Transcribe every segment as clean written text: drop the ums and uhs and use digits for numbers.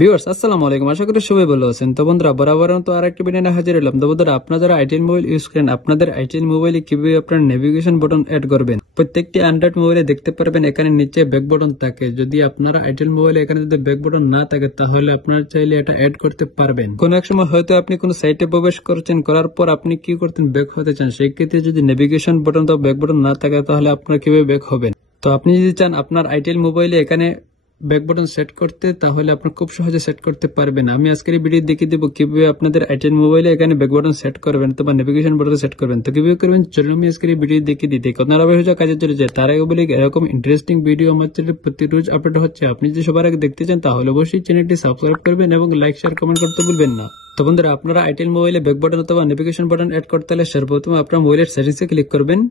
Viewers আসসালামু আলাইকুম, আশা করি সবাই ভালো আছেন। তো বন্ধুরা বরাবর তো আরেকটি ভিডিও নিয়ে হাজির হলাম। তো বন্ধুরা আপনারা যারা আইটেল মোবাইল ইউজ করেন, আপনাদের আইটেল মোবাইলে কিভাবে আপনার নেভিগেশন বাটন অ্যাড করবেন। প্রত্যেকটি অ্যান্ড্রয়েড মোবাইলে দেখতে পারবেন এখানে নিচে ব্যাক বাটন থাকে। যদি আপনারা আইটেল মোবাইলে এখানে যদি ব্যাক বাটন না থাকে তাহলে আপনারা চাইলে এটা অ্যাড করতে পারবেন। কোন এক সময় হয়তো আপনি কোনো সাইটে প্রবেশ করছেন, করার পর আপনি কি করতেন, ব্যাক হতে চান, সেই ক্ষেত্রে যদি নেভিগেশন বাটন বা ব্যাক বাটন না থাকে তাহলে আপনারা কিভাবে ব্যাক হবেন। তো আপনি যদি চান আপনার আইটেল মোবাইলে এখানে ব্যাক বাটন সেট করতে, তাহলে আপনি খুব সহজে সেট করতে পারবেন। আমি আজকের ভিডিও দেখিয়ে দেবো কিভাবে আপনাদের আইটেল মোবাইলে এখানে ব্যাক বাটন সেট করবেন অথবা নেভিগেশন বাটন সেট করবেন। তো কিভাবে করবেন চলুন আমি আজকের ভিডিও দেখিয়ে দিতে আপনারা হয়ে কাজে চলে যায়। তার আগে বলি এরকম ইন্টারেস্টিং ভিডিও আমার চ্যানেলে প্রতি রোজ আপলোড হচ্ছে। আপনি যদি সবার আগে দেখতে চান তাহলে অবশ্যই চ্যানেলটি সাবস্ক্রাইব করবেন এবং লাইক শেয়ার কমেন্ট করতে ভুলবেন না। তো বন্ধুরা আপনারা আইটেল মোবাইলে ব্যাক বাটন অথবা নেভিগেশন বাটন অ্যাড করতে হলে সর্বপ্রথম আপনার মোবাইলের সেটিংসে ক্লিক করবেন।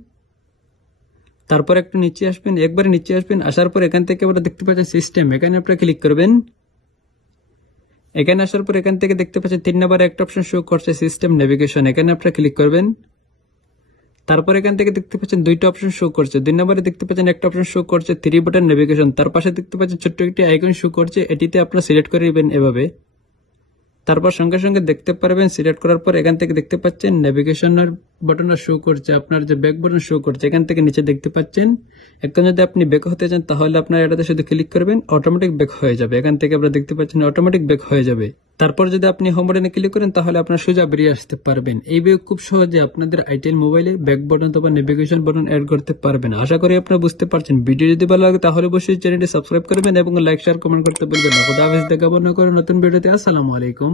তারপর একটু নিচে আসবেন, একবারে নিচে আসবেন, আসার পর এখান থেকে আপনারা দেখতে পাচ্ছেন সিস্টেম, এখানে আপনারা ক্লিক করবেন। এখানে আসার পর এখান থেকে দেখতে পাচ্ছেন 3 নম্বরে একটা অপশন শো করছে সিস্টেম নেভিগেশন, এখানে আপনারা ক্লিক করবেন। তারপর এখান থেকে দেখতে পাচ্ছেন দুইটা অপশন শো করছে। 2 নম্বরে দেখতে পাচ্ছেন একটা অপশন শো করছে 3 বাটন নেভিগেশন, তার পাশে দেখতে পাচ্ছেন ছোট্ট একটি আইকন শো করছে, এটিতে আপনারা সিলেক্ট করে নেবেন এভাবে। তারপর সঙ্গে সঙ্গে দেখতে পারবেন সিলেক্ট করার পর এখান থেকে দেখতে পাচ্ছেন নেভিগেশনের বাটন শো করছে, আপনার যে ব্যাক বাটন শো করছে এখান থেকে নিচে দেখতে পাচ্ছেন। এখন যদি আপনি ব্যাক হতে চান তাহলে আপনার এটাতে শুধু ক্লিক করবেন, অটোমেটিক ব্যাক হয়ে যাবে। এখান থেকে আপনারা দেখতে পাচ্ছেন অটোমেটিক ব্যাক হয়ে যাবে। তারপর যদি আপনি হোম বাটনে ক্লিক করেন তাহলে আপনার সোজা বেরিয়ে আসতে পারবেন। এইভাবে খুব সহজে আপনাদের আইটেল মোবাইলে ব্যাক বাটন অথবা নেভিগেশন বাটন অ্যাড করতে পারবেন। আশা করি আপনারা বুঝতে পারছেন। ভিডিও যদি ভালো লাগে তাহলে অবশ্যই চ্যানেলটি সাবস্ক্রাইব করবেন এবং লাইক শেয়ার কমেন্ট করতে ভুলবেন না। খুদা হাফেজ, দেখা হবে নতুন ভিডিওতে। আসসালামু আলাইকুম।